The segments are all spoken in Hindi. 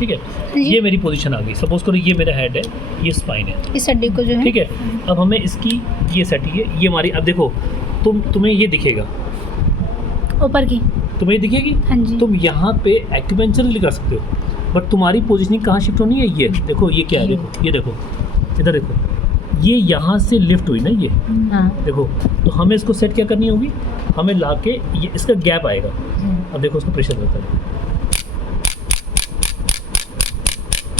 ठीक है, जी। ये मेरी पोजीशन आ गई। सपोज करो ये मेरा हेड है, ये स्पाइन है, इस हड्डी को जो है ठीक है। अब हमें इसकी ये सेटिंग है, ये हमारी। अब देखो तुम्हें ये दिखेगा, ऊपर की, तुम्हें ये दिखेगी। हाँ जी। तुम यहाँ पे एक्यूपेंचर कर सकते हो, बट तुम्हारी पोजीशनिंग कहाँ शिफ्ट होनी है? ये देखो, ये क्या है, देखो ये देखो, इधर देखो, ये यहाँ से लिफ्ट हुई ना ये, हाँ। देखो। तो हमें इसको सेट क्या करनी होगी, हमें ला के ये इसका गैप आएगा। अब देखो उसको प्रेशर देता है,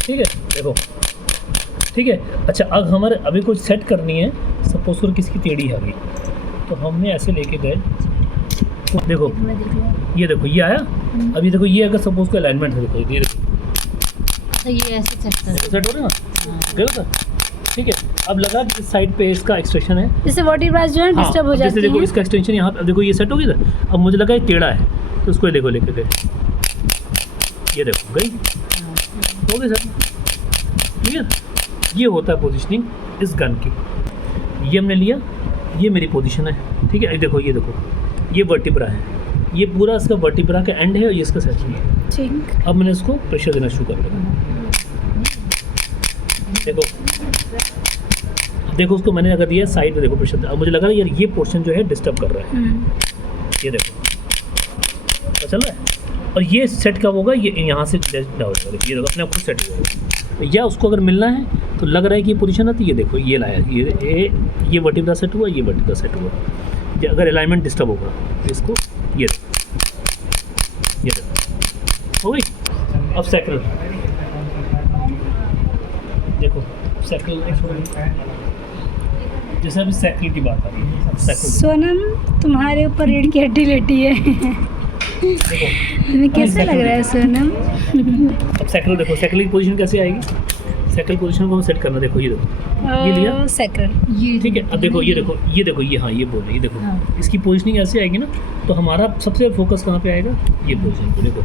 ठीक है, देखो, ठीक है। अच्छा, अब हमारे अभी कुछ सेट करनी है। सपोज करो किसकी टेढ़ी आ गई, तो हमने ऐसे लेके गए, तो देखो ये देखो, ये आया। अभी देखो ये अगर सपोज को अलाइनमेंट है, देखो ये देखो, तो ये ऐसे सेट हो रहा है ना, गलत है, ठीक है। अब लगा कि इस साइड पे इसका एक्सटेंशन है, जैसे वर्टिब्रास जो है हाँ, डिस्टर्ब हो जाती है। जैसे देखो इसका एक्सटेंशन यहाँ पे, अब देखो ये सेट होगी इधर। अब मुझे लगा ये टेढ़ा है, तो उसको देखो लेके गए, ये देखो गई, हो गई सर, क्लियर। ये होता है पोजीशनिंग इस गन की। ये हमने लिया, ये मेरी पोजीशन है, ठीक है। देखो ये देखो, ये वर्टिब्रा है, ये पूरा इसका वर्टिब्रा का एंड है, और ये इसका सेक्शन है, ठीक। अब मैंने इसको प्रेशर देना शुरू कर दिया, देखो। देखो उसको मैंने अगर दिया साइड में, देखो प्रेशर। अब मुझे लगा यार ये पोर्शन जो है डिस्टर्ब कर रहा है, ये देखो, पता चल रहा है। और ये सेट कब होगा, ये यहाँ से डाउन हो जाएगा, ये देखो अपने आप खुद सेट हो जाएगा। या उसको अगर मिलना है तो लग रहा है कि ये पोजीशन आती है, ये देखो ये लाया, ये वर्टिब्रा सेट हुआ, ये वर्टिब्रा सेट हुआ। ये अगर अलाइनमेंट डिस्टर्ब होगा तो इसको ये देखो, हो गई। अब सैक्रल देखो, सैक्रल जैसे अभी सैक्रल की बात आ रही है, सैक्रल सोनम तुम्हारे ऊपर रीढ़ की हड्डी लेटी है। देखो, तुम्हें कैसा लग रहा है सोनम? अब सैक्रल देखो, सैक्रल की पोजीशन कैसे आएगी, सैक्रल पोजीशन को हम सेट करना, देखो ये देखो, ये लिया सैक्रल, ठीक है। अब देखो ये देखो, ये देखो, ये हाँ ये बोल रही है, ये देखो, हाँ। इसकी पोजीशनिंग ऐसे आएगी ना, तो हमारा सबसे फोकस कहाँ पे आएगा, ये पोजीशन को। देखो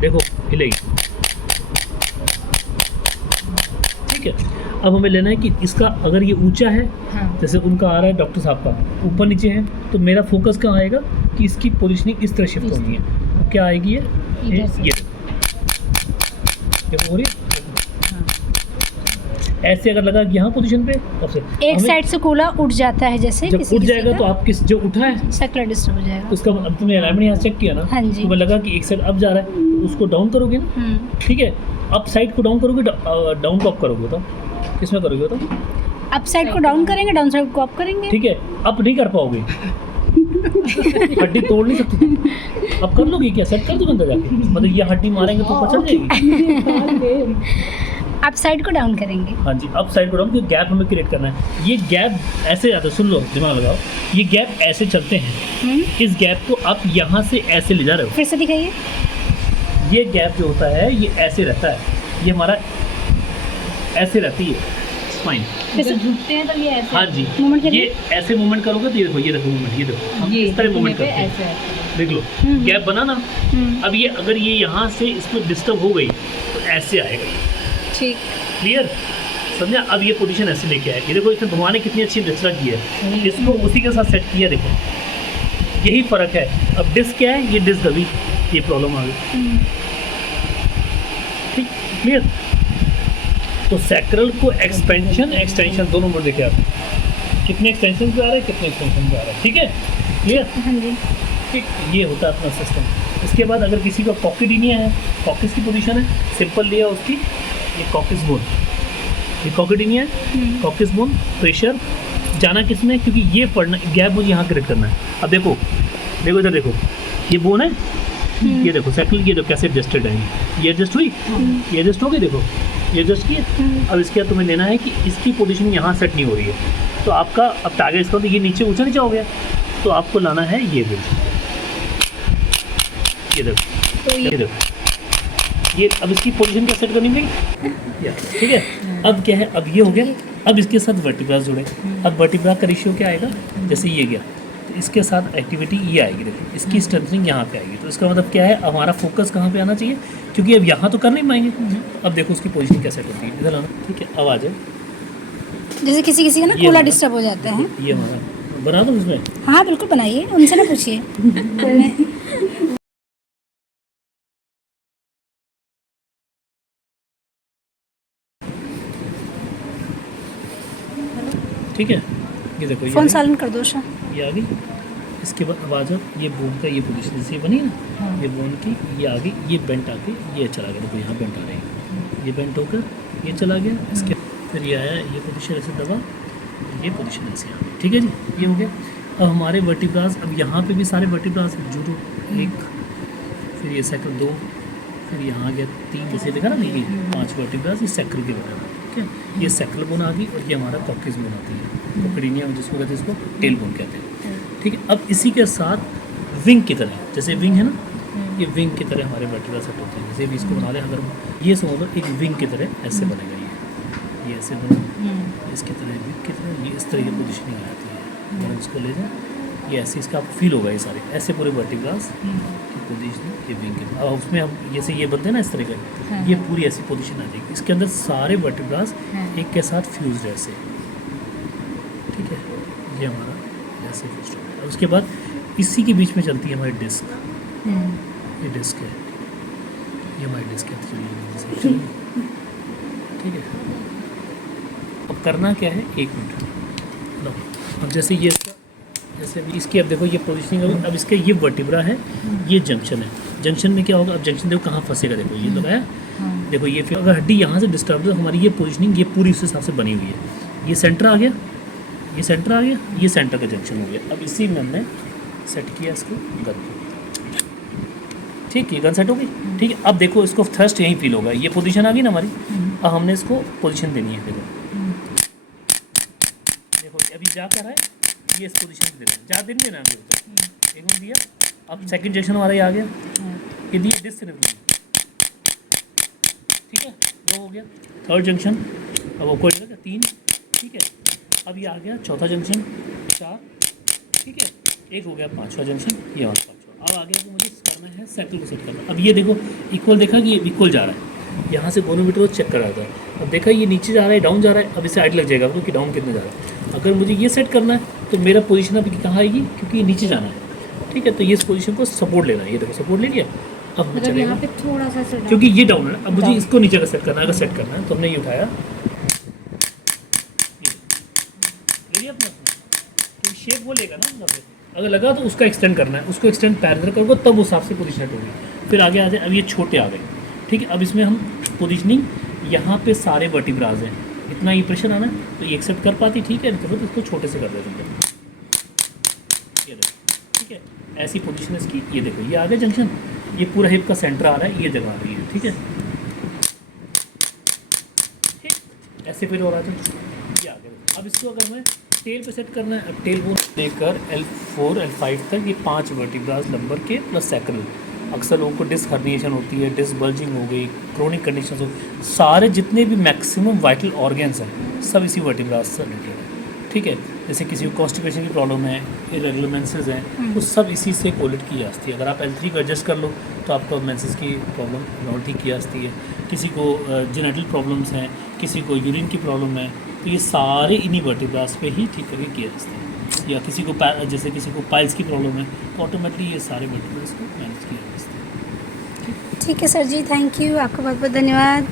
देखो हिलेगी, ठीक है। अब हमें लेना है कि इसका अगर ये ऊंचा है, हाँ। जैसे उनका आ रहा है डॉक्टर साहब का ऊपर नीचे है, तो मेरा फोकस कहाँ आएगा कि इसकी पोजीशनिंग इस तरह शिफ्ट होनी है। अब क्या आएगी ये हो रही है, ऐसे अगर लगा कि यहाँ पोजीशन पे, तब से एक साइड से कूला उठ जाता है, जैसे जब किसी उठ किसी जाएगा का तो आप किस जो उठा है सैक्रल डिस्टर्ब हो जाएगा। उसका, अब तुमने अलाइनमेंट यहाँ चेक किया ना, हाँ जी। तुम्हें लगा कि एक साइड अप जा रहा है, तो उसको डाउन करोगे ना, ठीक है। अप साइड को डाउन करोगे, डाउन को अप करोगे, तो किसमें करोगे तो अप साइड को डाउन करेंगे, डाउन साइड को अप करेंगे, ठीक है। अप नहीं कर पाओगे, हड्डी तोड़ नहीं सकती तुम। अब कर लोगे क्या, सेट कर दो अंदर जाके, मतलब ये हड्डी मारेंगे तो ऊपर चढ़ जाएगी। अप साइड को डाउन करेंगे। हाँ जी, अप साइड को डाउन, क्योंकि गैप हमें क्रिएट करना है। ये गैप ऐसे आता है, सुन लो, दिमाग लगाओ, ये गैप ऐसे चलते हैं। इस गैप को आप यहाँ से ऐसे ले जा रहे हो, फिर से दिखाइए। ये गैप जो होता है ये ऐसे रहता है, ये हमारा ऐसे रहती है स्पाइन। फिर से झुकते हैं तो ये ऐसे, हाँ जी, मूवमेंट करिए। ये ऐसे मूवमेंट करोगे तो ये देखो, ये देखो मूवमेंट, ये देखो हम इस तरह मूवमेंट करते हैं, देख लो गैप बना ना। अब ये अगर ये यहाँ से इसमें डिस्टर्ब हो गई तो ऐसे आएगा, ठीक, क्लियर, समझा। अब ये पोजीशन ऐसे लेके आएगी, देखो इसमें भगवान ने कितनी अच्छी रचना की है, इसको उसी के साथ सेट किया, देखो यही फ़र्क है। अब डिस्क क्या है, ये डिस्क दबी, ये प्रॉब्लम आ गई, ठीक, क्लियर। तो सैक्रल को एक्सपेंशन एक्सटेंशन दोनों मोड देखे आप, कितने एक्सटेंशन पे आ रहा है, कितने एक्सटेंशन पे आ रहा है, ठीक है, क्लियर। हाँ जी, ठीक, ये होता है अपना सिस्टम। इसके बाद अगर किसी का कॉक्सिडिनिया है, कॉक्सिस की पोजीशन है, सिंपल लिया उसकी, ये कॉक्सिस बोन, ये कॉक्सिडिनिया है, कॉक्सिस बोन, प्रेशर जाना किसमें, क्योंकि ये पढ़ना गैप मुझे यहाँ क्रिएट करना है। अब देखो देखो इधर देखो, ये बोन है, ये देखो सैक्रल, ये देखो कैसे एडजस्टेड है, ये एडजस्ट हुई, ये एडजस्ट हो गई, देखो ये एडजस्ट किए। अब इसके बाद तुम्हें लेना है कि इसकी पोजीशन यहाँ सेट नहीं हो रही है, तो आपका अब टारगेट इसका, तो ये नीचे ऊंचा नीचा हो गया, तो आपको लाना है ये बिल, ये देखो, तो ये देखो, ये अब इसकी पोजीशन क्या सेट करनी पड़ेगी, ठीक है। अब क्या है, अब ये हो गया, अब इसके साथ वर्टिब्रा जुड़े। अब वर्टिब्रा का रेशियो क्या आएगा, जैसे ये गया तो इसके साथ एक्टिविटी ये आएगी, देखो इसकी स्ट्रेंथनिंग यहाँ पे आएगी। तो इसका मतलब क्या है, हमारा फोकस कहाँ पे आना चाहिए, क्योंकि अब यहाँ तो कर नहीं पाएंगे। अब देखो उसकी पोजीशन कैसे होती है, इधर आना, ठीक है, अब आ जाए। जैसे किसी किसी का ना कूला डिस्टर्ब हो जाता है, ये हमारा बना दो इसमें, हाँ बिल्कुल बनाइए, उनसे ना पूछिए। ठीक है, ये देखो ये फोन आ साइलेंट कर दो सर। गई, ये आ गई। इसके बाद आवाज़ ये बोन का ये पोजीशन जैसे ये बनी ना, ये बोन की ये आ गई, ये बेंट आके ये चला गया, देखो यहाँ बेंट आ रही है, ये बेंट होकर ये चला गया। इसके फिर ये आया, ये पोजीशन ऐसे दबा, ये पोजीशन ऐसे आ गई, ठीक है जी, ये हो गया। अब हमारे वर्टिब्रास, अब यहाँ पे भी सारे वर्टिब्रास हैं, जूडो 1, फिर ये सैक्रल 2, फिर यहाँ आ गया 3, जैसे देखा ना, ये 5 वर्टिब्रास, ये सैक्रल के बने हैं, ठीक है। ये सैक्रल बोन आ गई और ये हमारा कॉक्सिस बोन आती है, कोक्सीडिया जिसको कहते हैं, इसको टेल बोन कहते हैं, ठीक है। अब इसी के साथ विंग की तरह, जैसे विंग है ना, ये विंग की तरह हमारे वर्टिब्रा सेट होते हैं। जैसे भी इसको बना लें, अगर ये समझ लो एक विंग की तरह ऐसे बनेगा, ये ऐसे बना, इसकी तरह विंग की तरह, ये इस तरह की पोजिशनिंग आ जाती है। अगर इसको ले जाए, ये ऐसे इसका आपको फील होगा, ये सारे ऐसे पूरे वर्टिब्रास की पोजिशनिंग, ये विंग की तरह। अब उसमें हम जैसे ये बनते हैं ना इस तरह का, ये पूरी ऐसी पोजिशन आ जाएगी, इसके अंदर सारे वर्टिब्रास एक के साथ फ्यूज ऐसे, ठीक है। ये हमारा ऐसे फ्यूज है। और उसके बाद इसी के बीच में चलती है हमारी डिस्क, ये डिस्क है, ये हमारी डिस्क है, ठीक है। अब करना क्या है, 1 मिनट लो। अब जैसे ये इसका, जैसे भी इसकी, अब देखो ये पोजीशनिंग होगी। अब इसका ये वर्टिब्रा है, ये जंक्शन है, जंक्शन में क्या होगा, अब जंक्शन देखो कहाँ फंसेगा, देखो ये लगाया, देखो ये फिर अगर हड्डी यहाँ से डिस्टर्ब है तो हमारी ये पोजीशनिंग ये पूरी उस हिसाब से बनी हुई है। ये सेंटर आ गया, ये सेंटर आ गया, ये सेंटर का जंक्शन हो गया। अब इसी में हमने सेट किया इसको गन को, ठीक, ये गन सेट हो गई, ठीक है। अब देखो इसको थ्रस्ट यहीं फील होगा, ये पोजीशन आ गई ना हमारी। अब हमने इसको पोजीशन देनी है, देखो देखो अभी जा कर रहा है, ये इस पोजीशन पे देना है, ज़्यादा दिन देना है ऊपर, एक मिनट दिया। अब सेकंड जंक्शन हमारा ये आ गया, ये दिया डिस्क से निकल, ठीक है, 2 हो गया। थर्ड जंक्शन, अब वो कोई 3, ठीक है। अब ये आ गया चौथा जंक्शन, 4, ठीक है, 1 हो गया 5वां जंक्शन, ये और 5वां। अब आगे मुझे करना है सैकल को सेट करना। अब ये देखो इक्वल, देखा कि ये इक्वल जा रहा है, यहाँ से गोनोमीटर को चेक कर रहा था। अब देखा ये नीचे जा रहा है, डाउन जा रहा है, अब इसे आइड लग जाएगा क्योंकि डाउन कितना जा रहा है। अगर मुझे ये सेट करना है तो मेरा पोजीशन अभी कहाँ आएगी, क्योंकि ये नीचे जाना है, ठीक है। तो ये इस पोजीशन को सपोर्ट लेना है, ये देखो सपोर्ट ले लिया। अब हमें चलेगा यहाँ पे थोड़ा सा सेट, क्योंकि ये डाउन है, अब मुझे इसको नीचे का सेट करना है। अगर सेट करना है तो हमने ये उठाया, तो शेप वो लेगा ना, अगर लगा तो उसका एक्सटेंड करना है, उसको एक्सटेंड पैरेलल करोगे तब उस हिसाब से पोजीशन होगी। फिर आगे आ जाए, अब ये छोटे आ गए, ठीक है। अब इसमें हम पोजीशनिंग, यहाँ पे सारे वर्टिब्रास हैं, इतना ये प्रेशर आना है तो ये एक्सेप्ट कर पाती, ठीक है, तो इसको छोटे से कर देते हैं, ये देखो, ठीक है। ऐसी पोजीशन इसकी, ये देखो ये आ गया जंक्शन, ये पूरा हिप का सेंटर आ रहा है, ये जगह आ रही है, ठीक है, ठीक। ऐसे फिर हो रहा था, ये आ गया। अब इसको अगर मैं टेल पे सेट करना है, अब टेल बोन लेकर L4 L5 तक ये 5 वर्टिब्रास लंबर के प्लस सैक्रल। अक्सर लोगों को डिस्क हर्निएशन होती है, डिस्क बल्जिंग हो गई, क्रोनिक कंडीशन हो, सारे जितने भी मैक्सिमम वाइटल ऑर्गन्स हैं सब इसी वर्टिब्रास से रिलेटेड है, ठीक है। जैसे किसी को कॉन्स्टिपेशन की प्रॉब्लम है, इरेगुलर मेंसेस हैं, तो सब इसी से कोलेट की जाती है। अगर आप L3 को एडजस्ट कर लो तो आपको मेंसेस की प्रॉब्लम नॉर्मल ठीक की जाती है। किसी को जेनेटल प्रॉब्लम्स हैं, किसी को यूरिन की प्रॉब्लम है, तो ये सारे इन्हीं वर्टिब्रास पे ही ठीक करके किए जाते हैं। या किसी को जैसे किसी को पाइल्स की प्रॉब्लम है तो ऑटोमेटिकली ये सारे वर्टिब्रास को मैनेज किया जाता है। ठीक है सर जी, थैंक यू, आपका बहुत बहुत धन्यवाद।